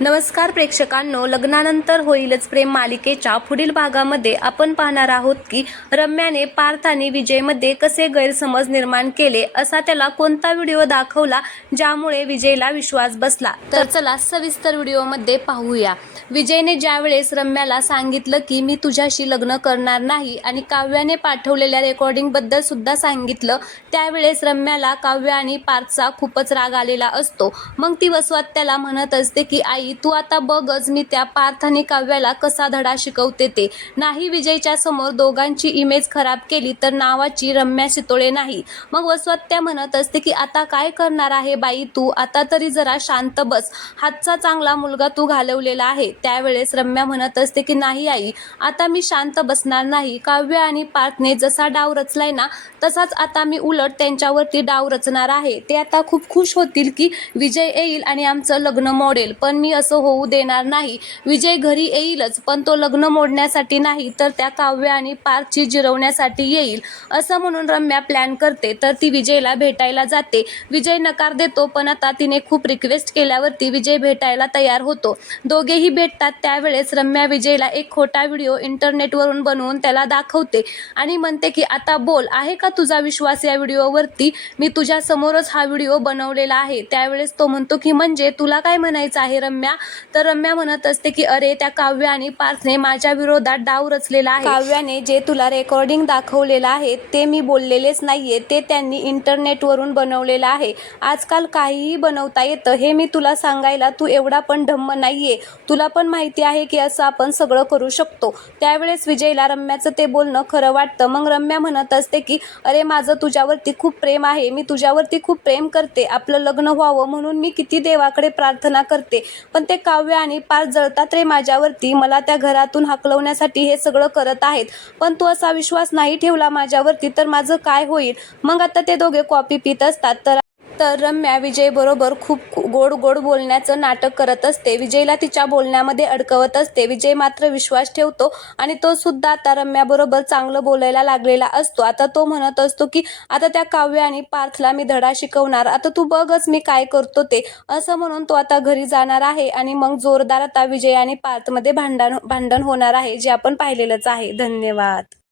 नमस्कार प्रेक्षकांनो, लग्नानंतर होईलच प्रेम मालिकेच्या पुढील भागामध्ये आपण पाहणार आहोत की रम्याने पार्थ आणि विजयमध्ये कसे गैरसमज निर्माण केले, असा त्याला कोणता व्हिडिओ दाखवला ज्यामुळे विजयला विश्वास बसला। तर चला सविस्तर व्हिडिओमध्ये पाहूया। विजयने ज्यावेळेस रम्याला सांगितलं की मी तुझ्याशी लग्न करणार नाही आणि काव्याने पाठवलेल्या रेकॉर्डिंग बद्दल सुद्धा सांगितलं, त्यावेळेस रम्याला काव्य आणि पार्थचा खूपच राग आलेला असतो। मग ती वसवात त्याला म्हणत असते की आई तू आता बघच मी त्या पार्थ आणि काव्याला कसा धडा शिकवते ते। नाही विजयच्या समोर दोघांची इमेज खराब केली तर नावाची रम्या शितोळे नाही। मग वसवात्या म्हणत असते की आता काय करणार आहे बाई तू, आता तरी जरा शांत बस, हातचा चांगला मुलगा तू घालवलेला आहे। त्यावेळेस रम्या म्हणत असते की नाही आई, आता मी शांत बसणार नाही। काव्य आणि पार्थने जसा डाव रचलाय ना तसाच आता मी उलट त्यांच्यावरती डाव रचणार आहे। ते आता खूप खुश होतील की विजय येईल आणि आमचं लग्न मोडेल, पण मी असं होऊ देणार नाही। विजय घरी येईलच, पण तो लग्न मोडण्यासाठी नाही तर त्या काव्य आणि पार्थची जिरवण्यासाठी येईल, असं म्हणून रम्या प्लॅन करते। तर ती विजयला भेटायला जाते। विजय नकार देतो, पण आता तिने खूप रिक्वेस्ट केल्यावरती विजय भेटायला तयार होतो। दोघेही भेटतात। त्यावेळेस रम्या विजयला एक खोटा व्हिडिओ इंटरनेटवरून बनवून त्याला दाखवते आणि म्हणते की आता बोल, आहे का तुझा विश्वास या व्हिडिओवरती? मी तुझ्या समोरच हा व्हिडिओ बनवलेला आहे। त्यावेळेस तो म्हणतो की म्हणजे तुला काय म्हणायचं आहे रम्या? तर रम्या म्हणत असते की अरे त्या काव्य आणि पार्थने माझ्या विरोधात डाव रचलेला आहे। काव्याने जे तुला रेकॉर्डिंग दाखवलेलं आहे ते मी बोललेलेच नाहीये, ते त्यांनी इंटरनेटवरून बनवलेलं आहे। आजकाल काहीही बनवता येतं, हे मी तुला सांगायला तू एवढा पण धम्म नाहीये। तुला पण माहिती आहे की असं आपण सगळं करू शकतो। त्यावेळेस विजयला रम्याचं ते बोलणं खरं वाटतं। मग रम्या म्हणत असते की अरे माझं तुझ्यावरती खूप प्रेम आहे, मी तुझ्यावरती खूप प्रेम करते, आपलं लग्न व्हावं म्हणून मी किती देवाकडे प्रार्थना करते, पण ते काव्य आणि पार्थ जळतात रे माझ्यावरती, मला त्या घरातून हाकलवण्यासाठी हे सगळं करत आहेत। पण तू असा विश्वास नाही ठेवला माझ्यावरती तर माझं काय होईल? मग आता ते दोघे कॉफी पित असतात। तर रम्या विजय बरोबर खूप गोड गोड बोलण्याचं नाटक करत असते, विजयला तिच्या बोलण्यामध्ये अडकवत असते। विजय मात्र विश्वास ठेवतो आणि तो सुद्धा आता रम्या बरोबर चांगलं बोलायला लागलेला असतो। आता तो म्हणत असतो की आता त्या काव्य आणि पार्थला मी धडा शिकवणार, आता तू बघच मी काय करतो ते, असं म्हणून तो आता घरी जाणार आहे आणि मग जोरदार आता विजय आणि पार्थमध्ये भांडण होणार आहे, जे आपण पाहिलेलंच आहे। धन्यवाद।